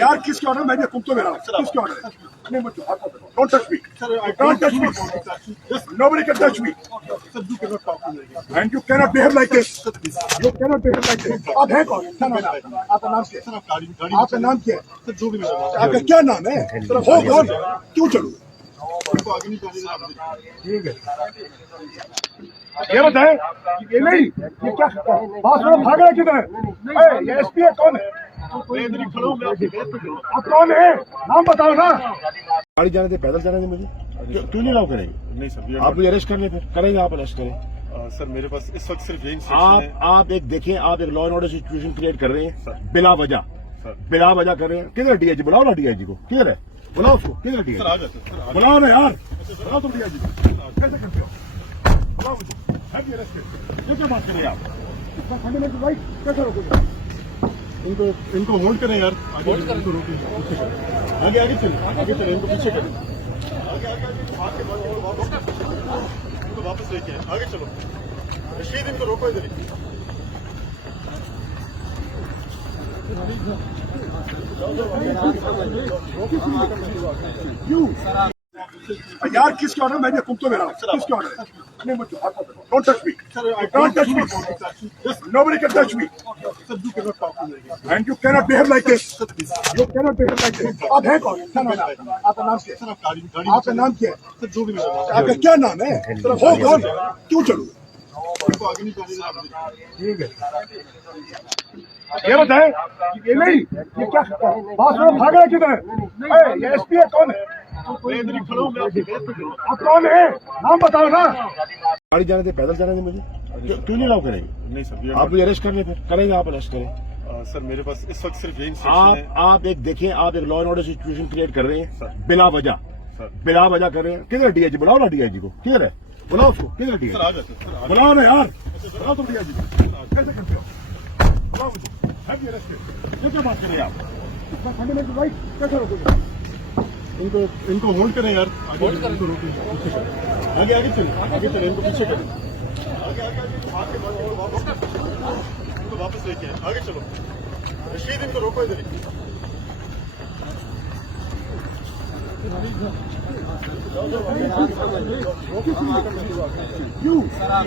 यार किसके ऑर्डर? मैं तुम तो मेरा किसके ऑर्डर? नहीं मुझे don't touch me, don't touch me, nobody can touch me and you cannot behave like this, you cannot behave like this. आप हैं कौन? आपका नाम क्या है? आपका नाम क्या है? आपका क्या नाम है? हो कौन? क्यों चलूं? ठीक है ये बताएं ये नहीं ये क्या बात भाग रहा किधर है? ये एसपी है कौन है? आप कौन है? नाम बताओ ना। गाड़ी जाने दे, पैदल जाने दे मुझे। क्यों नहीं अलाउ करेंगे? नहीं सर, आप मुझे अरेस्ट करने फिर करेंगे, आप अरेस्ट करें। सर मेरे पास इस वक्त सिर्फ यही आप एक देखें, आप एक law and order situation create कर रहे हैं बिला वजह कर रहे हैं। किधर डीआईजी? बुलाओ ना डीआईजी को, किधर है? बुलाओ उसको, किधर डीआईजी? बुलाओ ना यार, बुलाओ तुम डीआईजी को। कैसे करते हो? बुलाओ मुझे, कैसे बात करें आप? फंडामेंटल राइट कैसे रोकोगे? इनको होल्ड करें यार, होल्ड करें, इनको रोकें, आगे आगे चले, इनको पीछे करें, इनको वापस लेके आए, आगे चलो, रशीद इनको रोको इधर ही। यार किसके ऑर्डर? मैं तुम तो मेरा किसके ऑर्डर? नहीं मुझे don't touch me, don't touch me, nobody can touch me and you cannot behave like this, you cannot behave like this. आप हैं कौन? आपका नाम क्या है? आपका नाम क्या है? आपका क्या नाम है? हो कौन? क्यों चलूं? ठीक है ये बताएं ये नहीं ये क्या बात भाग रहा किधर है? ये एसपी है कौन है? आप कौन है? नाम बताओ ना। गाड़ी जाने दे, पैदल जाने दे मुझे। क्यों नहीं अलाउ करेंगे? नहीं सर, आप मुझे अरेस्ट करने फिर करेंगे, आप अरेस्ट करें। सर मेरे पास इस वक्त सिर्फ यही आप एक देखें, आप एक law and order situation create कर रहे हैं बिला वजह कर रहे हैं। किधर डीआईजी? बुलाओ ना डीआईजी को, किधर है? बुलाओ उसको, किधर डीआईजी? बुलाओ ना यार, बुलाओ तुम डीआईजी को। कैसे करते हो? बुलाओ मुझे, कैसे बात करें आप? फंडामेंटल राइट कैसे रोकोगे? इनको होल्ड करें यार, होल्ड करें, इनको रोकें, पीछे करें, आगे आगे चले, इनको पीछे करें, इनको वापस लेके आए, आगे चलो, रशीद इनको रोको इधर ही।